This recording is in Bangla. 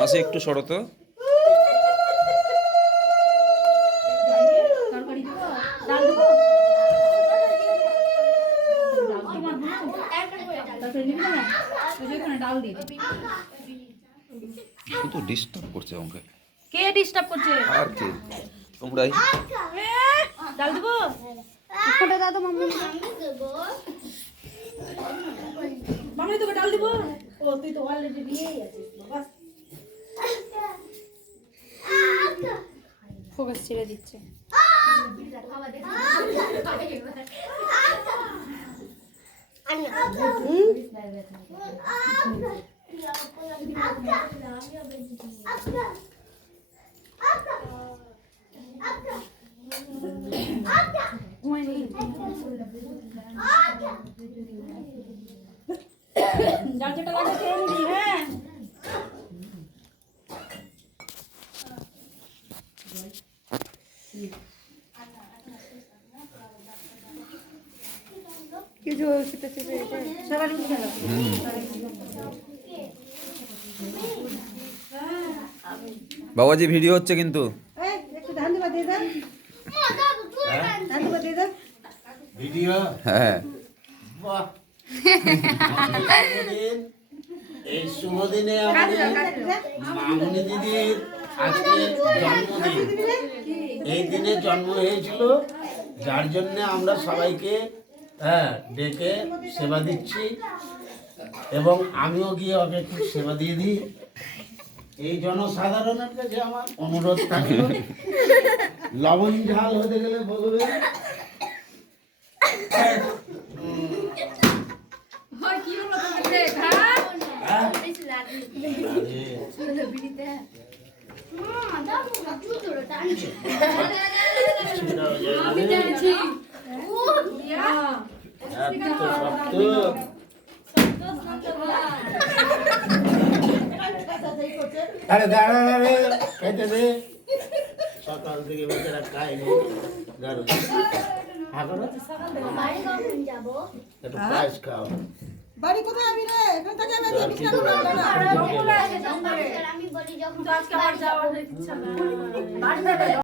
মাসি একটু সরো তো। শুধু ডিস্টার্ব করছে আমাকে। কে ডিস্টার্ব করছে? আর কে? তোমরাই। ডাল দেবো? ফটো দাও তো মাম্মু। মামি তোকে ডাল দেবো? ও তুই তো অলরেডি দিয়েই আছিস বাস। ফোকাস ছেড়ে দিচ্ছে। ডাল যেটা লাগে খেয়ে নিবি, হ্যাঁ? কিছু সেটা সেটা সবাই মিলে খেলো। বাবাজি ভিডিও হচ্ছে কিন্তু। একটু ধান দিবা দিয়ে দাও। ধান দিবা দিয়ে দাও। ভিডিও হ্যাঁ বাহ এই শুভ দিনে আমাদের মামুনি দিদির আজকে জন্মদিন। এই দিনে জন্ম হয়েছিল, যার জন্য আমরা সবাইকে ডেকে সেবা দিচ্ছি এবং আমিও গিয়ে ওকে খুব সেবা দিয়ে দিই। এই জনসাধারণের কাছে আমার অনুরোধ থাকলো, লবণ ঝাল হতে গেলে বলবে। আরে দাঁড়া রে, খেতে দে। সকাল থেকে বেচারা খায়নি। দাঁড়ো একটু পায়েস খাও। বাড়ি কোথায় আমি রে? এখান থেকে আমি আর কি করবো? আমি বলি যখন আজকে আমার যাওয়ার ইচ্ছা না।